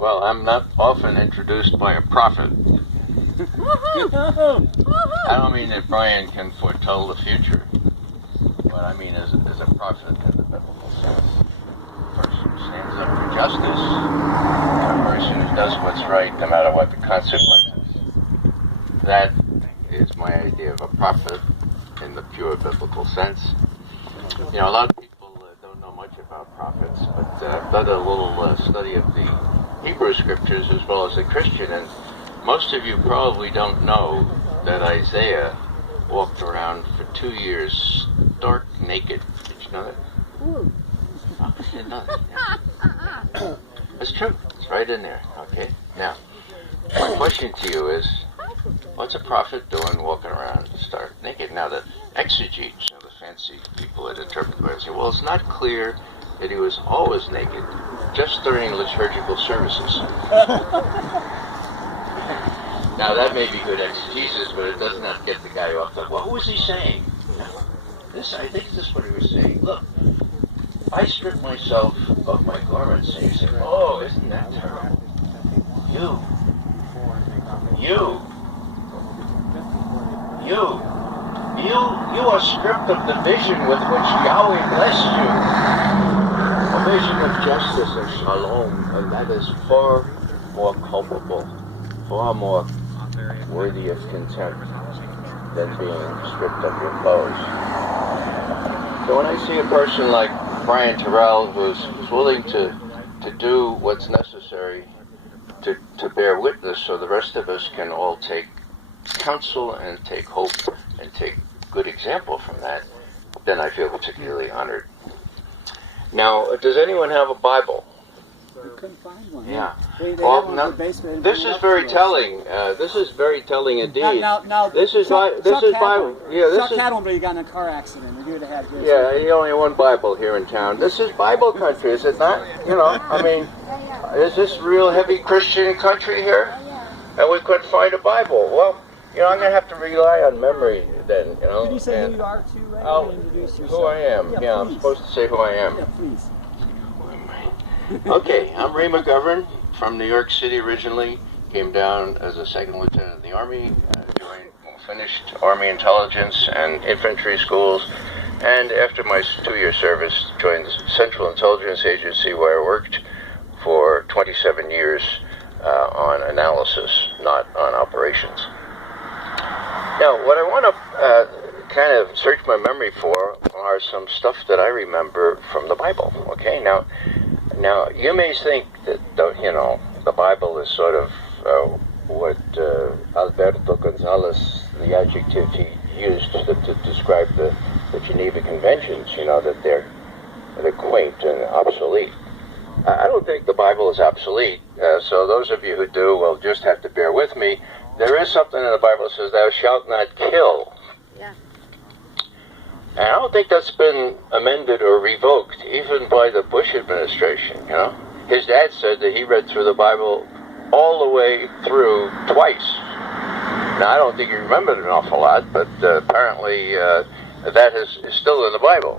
Well, I'm not often introduced by a prophet. I don't mean that Brian can foretell the future. What I mean is a prophet in the biblical sense. A person who stands up for justice, and a person who does what's right no matter what the consequences. That is my idea of a prophet in the pure biblical sense. You know, a lot of people don't know much about prophets, but I've done a little study of the Hebrew scriptures as well as the Christian, and most of you probably don't know that Isaiah walked around for 2 years stark naked. Did you know that? Oh, I didn't know that. Yeah. It's true. It's right in there. Okay. Now, my question to you is, what's a prophet doing walking around stark naked? Now, the exegetes, the fancy people that interpret the Bible say, well, it's not clear that he was always naked, just during liturgical services. Now, that may be good exegesis, but it does not get the guy off the, well, who was he saying? I think this is what he was saying. Look, I stripped myself of my garments, and you say, oh, isn't that terrible? You are stripped of the vision with which Yahweh blessed you. A vision of justice and shalom, and that is far more culpable, far more worthy of contempt than being stripped of your clothes. So when I see a person like Brian Terrell who's willing to do what's necessary to bear witness so the rest of us can all take counsel and take hope and take good example from that, then I feel particularly honored. Now, does anyone have a Bible? We couldn't find one. Yeah. They well, have one now, in the basement. this is very telling. This is very telling indeed. Now, this is Chuck Bible. Yeah, this Chuck is. had one, but he got in a car accident. We're here to have his. Yeah, he only had one Bible here in town. This is Bible country, is it not? You know, I mean, is this real heavy Christian country here? And we couldn't find a Bible. Well, you know, I'm going to have to rely on memory then, you know. Could you say who you are too, Ray? I'll Introduce yourself. who I am. Yeah, I'm supposed to say who I am. Yeah, please. Okay, I'm Ray McGovern from New York City originally. Came down as a second lieutenant in the Army, finished Army intelligence and infantry schools, and after my 2-year service, joined the Central Intelligence Agency where I worked for 27 years on analysis, not on operations. Now, what I want to kind of search my memory for are some stuff that I remember from the Bible. Okay, now you may think that the Bible is sort of what Alberto Gonzalez, the adjective he used to describe the Geneva Conventions. You know, that they're quaint and obsolete. I don't think the Bible is obsolete. So those of you who do will just have to bear with me. There is something in the Bible that says, "Thou shalt not kill." Yeah. And I don't think that's been amended or revoked, even by the Bush administration, you know. His dad said that he read through the Bible all the way through twice. Now, I don't think he remembered an awful lot, but apparently that is still in the Bible.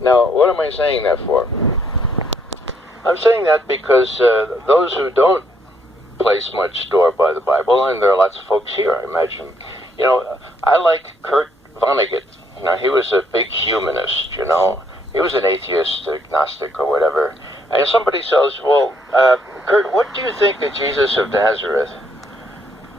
Now, what am I saying that for? I'm saying that because those who don't place much store by the Bible, and there are lots of folks here, I imagine. You know, I like Kurt Vonnegut. Now, he was a big humanist, you know. He was an atheist, agnostic, or whatever. And somebody says, well, Kurt, what do you think of Jesus of Nazareth?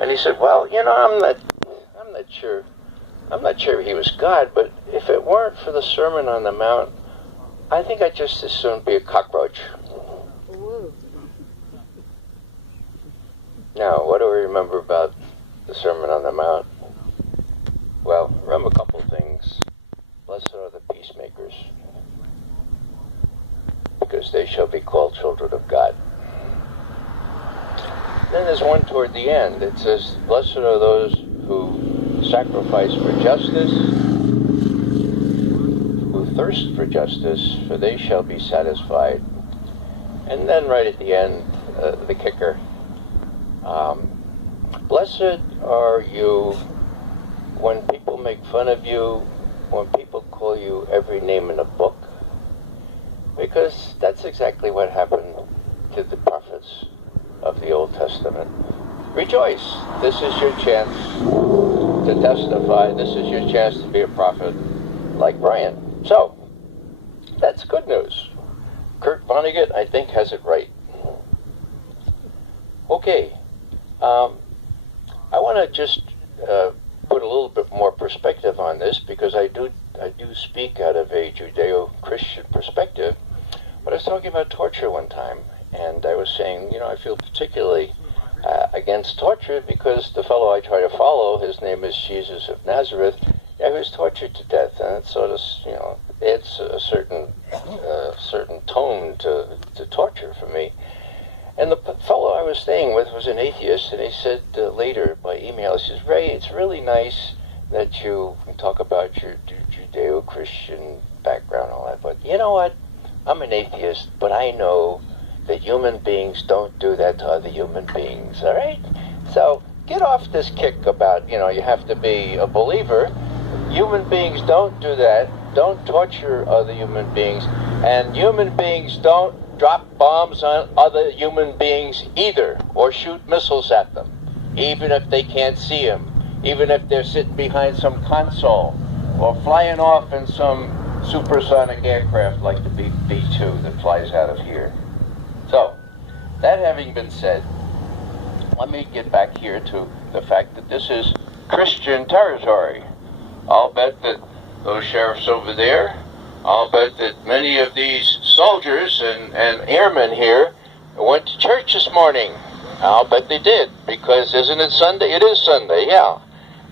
And he said, well, you know, I'm not sure. I'm not sure he was God, but if it weren't for the Sermon on the Mount, I think I'd just as soon be a cockroach. Now, what do we remember about the Sermon on the Mount? Well, remember a couple of things. Blessed are the peacemakers, because they shall be called children of God. Then there's one toward the end. It says, blessed are those who sacrifice for justice, who thirst for justice, for they shall be satisfied. And then right at the end, the kicker. Blessed are you when people make fun of you, when people call you every name in the book, because that's exactly what happened to the prophets Testament, rejoice. This is your chance to testify. This is your chance to be a prophet like Brian. So, that's good news. Kurt Vonnegut, I think, has it right. Okay. I want to just put a little bit more perspective on this, because I do speak out of a Judeo-Christian perspective. But I was talking about torture one time, and I was saying, I feel particularly against torture because the fellow I try to follow, his name is Jesus of Nazareth, he was tortured to death, and it sort of, adds a certain tone to torture for me. And the fellow I was staying with was an atheist, and he said later by email, he says, Ray, it's really nice that you talk about your Judeo-Christian background and all that, but you know what? I'm an atheist, but I know that human beings don't do that to other human beings, all right? So get off this kick about, you have to be a believer. Human beings don't do that, don't torture other human beings, and human beings don't drop bombs on other human beings either, or shoot missiles at them, even if they can't see them, even if they're sitting behind some console, or flying off in some supersonic aircraft like the B-2 that flies out of here. So, that having been said, let me get back here to the fact that this is Christian territory. I'll bet that those sheriffs over there, I'll bet that many of these soldiers and airmen here went to church this morning. I'll bet they did, because isn't it Sunday? It is Sunday, yeah.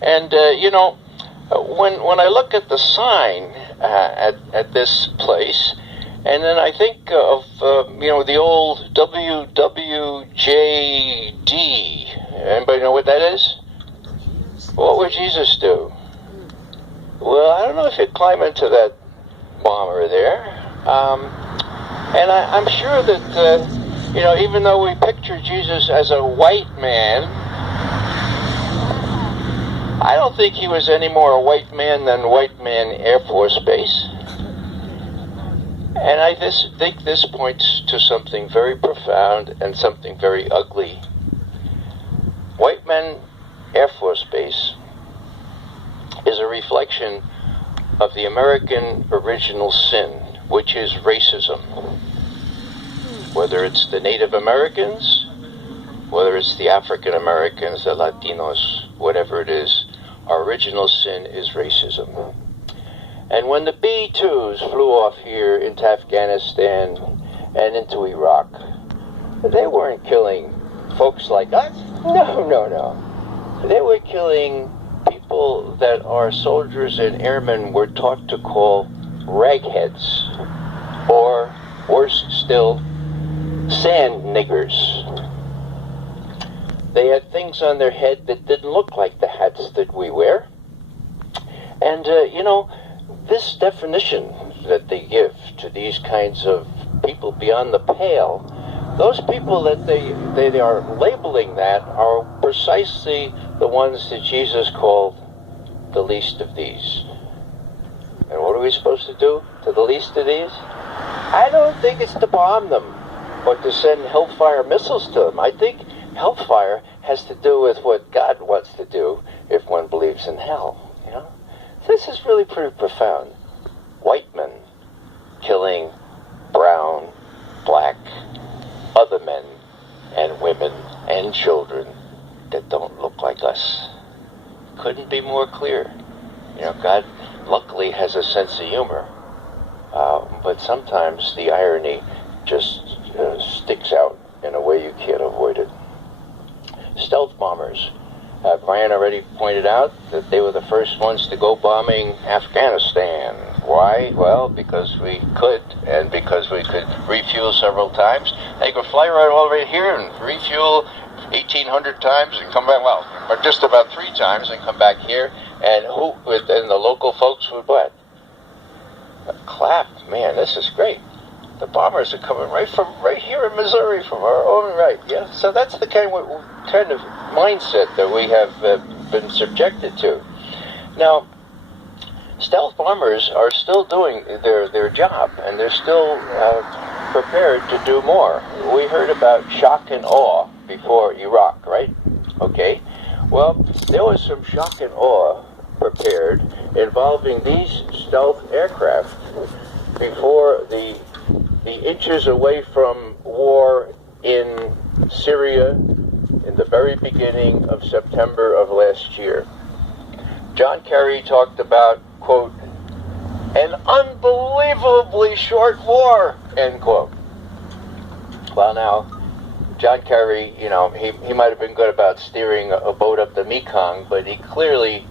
And, when I look at the sign at this place, and then I think of, the old WWJD. Anybody know what that is? What would Jesus do? Well, I don't know if he'd climb into that bomber there. And I'm sure that, even though we picture Jesus as a white man, I don't think he was any more a white man than Whiteman Air Force Base. And I think this points to something very profound and something very ugly. Whiteman Air Force Base is a reflection of the American original sin, which is racism. Whether it's the Native Americans, whether it's the African Americans, the Latinos, whatever it is, our original sin is racism. And when the B-2s flew off here into Afghanistan and into Iraq, they weren't killing folks like us. No. They were killing people that our soldiers and airmen were taught to call ragheads, or worse still, sand niggers. They had things on their head that didn't look like the hats that we wear. And, this definition that they give to these kinds of people beyond the pale, those people that they are labeling that are precisely the ones that Jesus called the least of these. And what are we supposed to do to the least of these? I don't think it's to bomb them or to send hellfire missiles to them. I think hellfire has to do with what God wants to do if one believes in hell, This is really pretty profound. White men killing brown, black, other men and women and children that don't look like us. Couldn't be more clear. God luckily has a sense of humor, but sometimes the irony just sticks out in a way you can't avoid it. Stealth bombers. Brian already pointed out that they were the first ones to go bombing Afghanistan. Why? Well, because we could, and because we could refuel several times. They could fly right over here and refuel 1,800 times and come back, or just about 3 times and come back here. And the local folks would what? Clap. Man, this is great. The bombers are coming right here in Missouri from our own right. Yeah, so that's the kind of mindset that we have been subjected to. Now, stealth bombers are still doing their job, and they're still prepared to do more. We heard about shock and awe before Iraq, right? Okay. Well, there was some shock and awe prepared involving these stealth aircraft before the inches away from war in Syria in the very beginning of September of last year. John Kerry talked about, quote, an unbelievably short war, end quote. Well, now, John Kerry, you know, he might have been good about steering a boat up the Mekong, but he clearly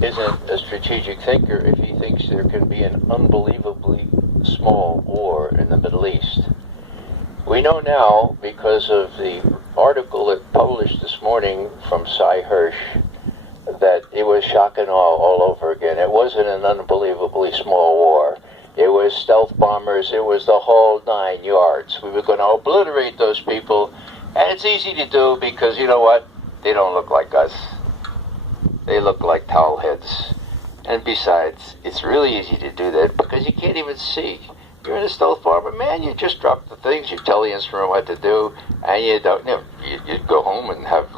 isn't a strategic thinker if he thinks there can be an unbelievably small war in the Middle East. We know now, because of the article that published this morning from Cy Hirsch, that it was shock and awe all over again. It wasn't an unbelievably small war. It was stealth bombers. It was the whole 9 yards. We were going to obliterate those people. And it's easy to do because, you know what? They don't look like us. They look like towel heads. And besides, it's really easy to do that because you can't even see. You're in a stealth bomber, man, you just drop the things, you tell the instrument what to do, and you don't, you go home and have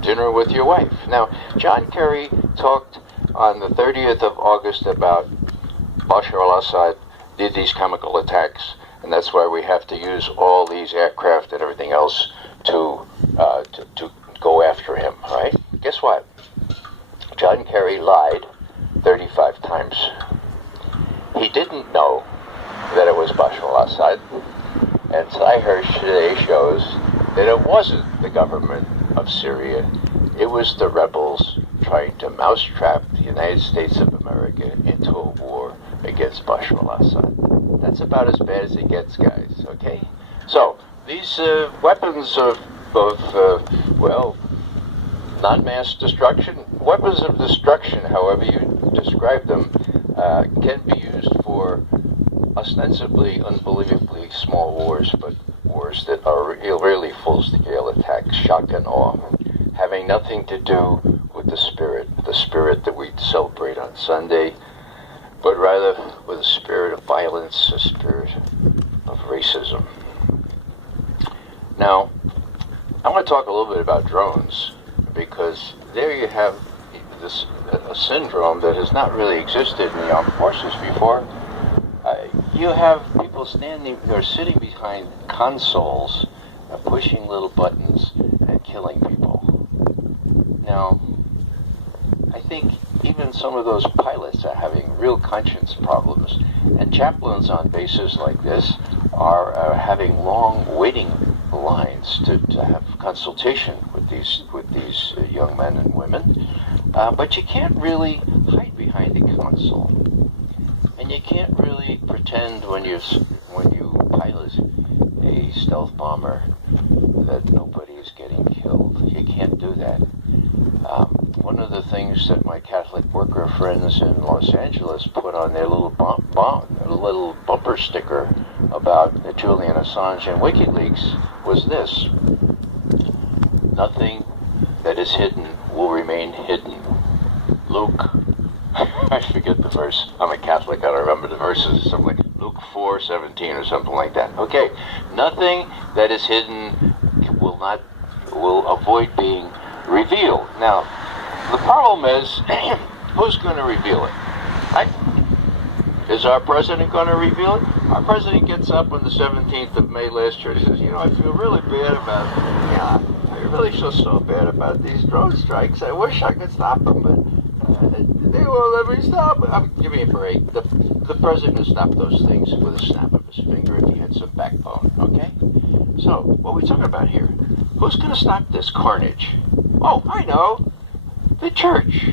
dinner with your wife. Now, John Kerry talked on the 30th of August about Bashar al-Assad did these chemical attacks, and that's why we have to use all these aircraft and everything else to go after him, right? Guess what? John Kerry lied 35 times. He didn't know that it was Bashar al-Assad, and Cy Hirsch today shows that it wasn't the government of Syria. It was the rebels trying to mousetrap the United States of America into a war against Bashar al-Assad. That's about as bad as it gets, guys, okay? So, these weapons of non-mass destruction, weapons of destruction, however you describe them, can be used for ostensibly unbelievably small wars, but wars that are really full-scale attacks, shock and awe, having nothing to do with the spirit that we celebrate on Sunday, but rather with a spirit of violence, a spirit of racism. Now, I want to talk a little bit about drones, because there you have this a syndrome that has not really existed in the armed forces before. You have people standing or sitting behind consoles, pushing little buttons and killing people. Now, I think even some of those pilots are having real conscience problems, and chaplains on bases like this are having long waiting lines to have consultation with these young men and women. But you can't really hide behind a console. And you can't really pretend when you pilot a stealth bomber that nobody is getting killed. You can't do that. One of the things that my Catholic worker friends in Los Angeles put on their little little bumper sticker about the Julian Assange and WikiLeaks was this: nothing that is hidden will remain hidden. Luke, I forget the verse. I'm a Catholic. I don't remember the verses. Something like Luke 4:17 or something like that. Okay, nothing that is hidden will avoid being revealed. Now, the problem is, who's going to reveal it? Is our president going to reveal it? Our president gets up on the 17th of May last year and says, I feel really bad about, I really feel so bad about these drone strikes. I wish I could stop them, but they won't let me stop. Give me a break. The president would stop those things with a snap of his finger if he had some backbone, okay? So, what are we talking about here? Who's going to stop this carnage? Oh, I know. The church.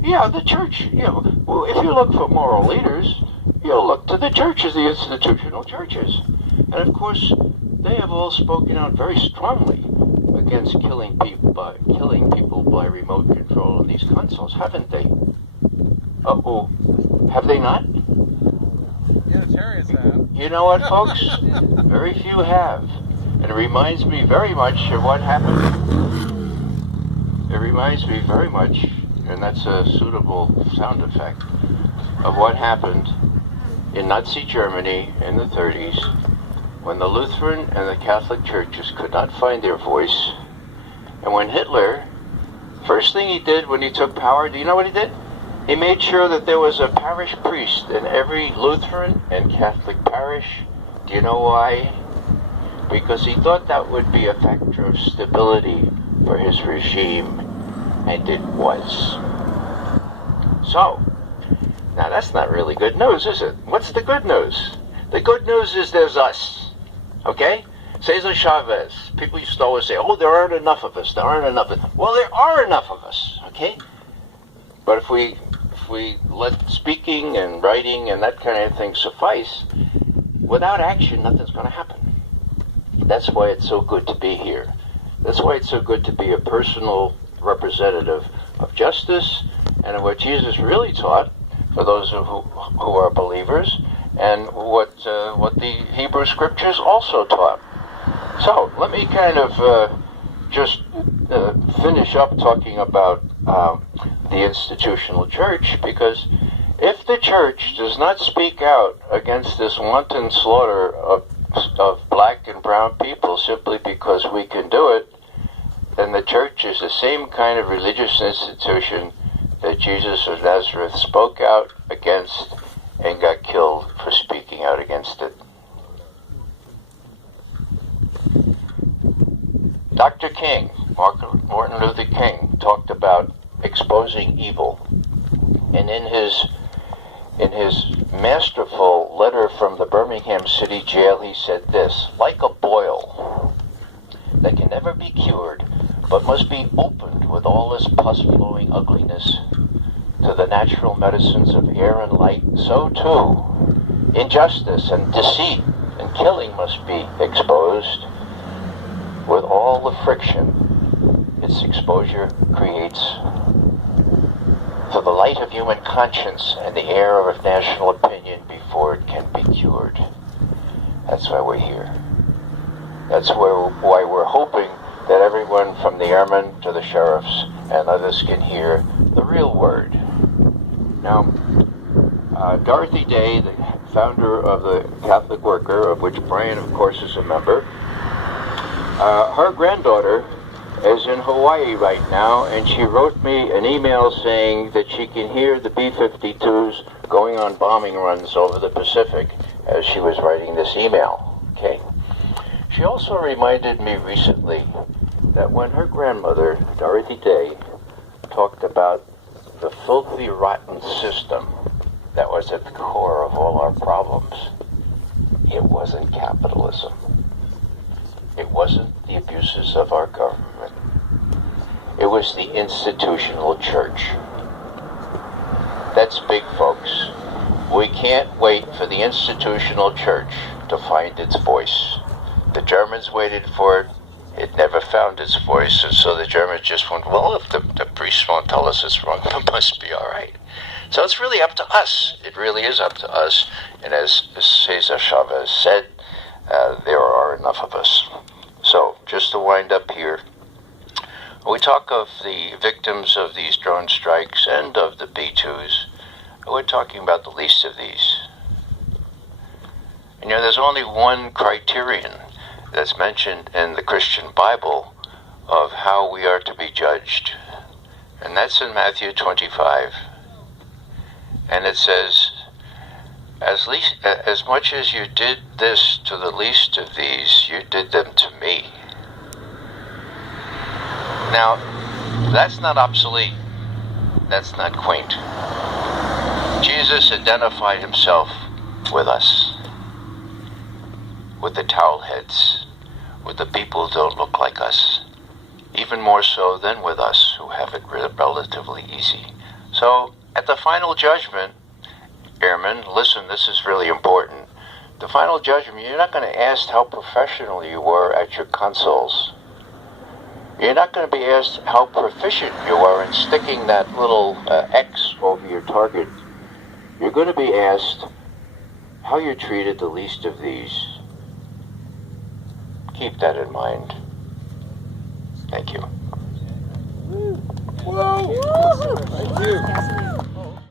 Yeah, the church. Well, if you look for moral leaders, you'll look to the churches, the institutional churches. And of course, they have all spoken out very strongly against killing people by remote control on these consoles, haven't they? Uh-oh. Have they not? Unitarians have. You know what, folks? Very few have. And it reminds me very much of what happened. It reminds me very much, and that's a suitable sound effect, of what happened in Nazi Germany in the 30s when the Lutheran and the Catholic churches could not find their voice, and when Hitler, first thing he did when he took power, do you know what he did? He made sure that there was a parish priest in every Lutheran and Catholic parish. Do you know why? Because he thought that would be a factor of stability for his regime, and it was. So, now that's not really good news, is it? What's the good news? The good news is there's us, okay? Cesar Chavez. People used to always say, oh, there aren't enough of us, there aren't enough of us. Well, there are enough of us, okay? But if we let speaking and writing and that kind of thing suffice, without action, nothing's going to happen. That's why it's so good to be here. That's why it's so good to be a personal representative of justice and of what Jesus really taught for those who are believers, and what the Hebrew Scriptures also taught. So let me kind of just finish up talking about the institutional church, because if the church does not speak out against this wanton slaughter of black and brown people simply because we can do it, then the church is the same kind of religious institution that Jesus of Nazareth spoke out against and got killed for speaking out against it. Dr. King, Martin Luther King, talked about exposing evil. And in his masterful letter from the Birmingham City Jail, he said this: like a boil that can never be cured, but must be opened with all its pus-flowing ugliness to the natural medicines of air and light, so too injustice and deceit and killing must be exposed with all the friction its exposure creates, to the light of human conscience and the air of national opinion before it can be cured. That's why we're here. That's why we're hoping that everyone from the airmen to the sheriffs and others can hear the real word. Now, Dorothy Day, the founder of the Catholic Worker, of which Brian, of course, is a member, her granddaughter is in Hawaii right now, and she wrote me an email saying that she can hear the B-52s going on bombing runs over the Pacific as she was writing this email. Okay. She also reminded me recently that when her grandmother, Dorothy Day, talked about the filthy, rotten system that was at the core of all our problems, it wasn't capitalism. It wasn't the abuses of our government. It was the institutional church. That's big, folks. We can't wait for the institutional church to find its voice. The Germans waited for it. It never found its voice, and so the Germans just went, well, if the priests won't tell us it's wrong, it must be all right. So it's really up to us. It really is up to us. And as Cesar Chavez said, there are enough of us. So, just to wind up here, we talk of the victims of these drone strikes and of the B-2s. We're talking about the least of these. And there's only one criterion that's mentioned in the Christian Bible of how we are to be judged. And that's in Matthew 25. And it says, as much as you did this to the least of these, you did them to me. Now, that's not obsolete. That's not quaint. Jesus identified himself with us, with the towel heads, with the people who don't look like us, even more so than with us who have it relatively easy. So, at the final judgment, airmen, listen, this is really important. The final judgment, you're not going to ask how professional you were at your consoles. You're not going to be asked how proficient you are in sticking that little X over your target. You're going to be asked how you treated the least of these. Keep that in mind. Thank you. Whoa! Thank you.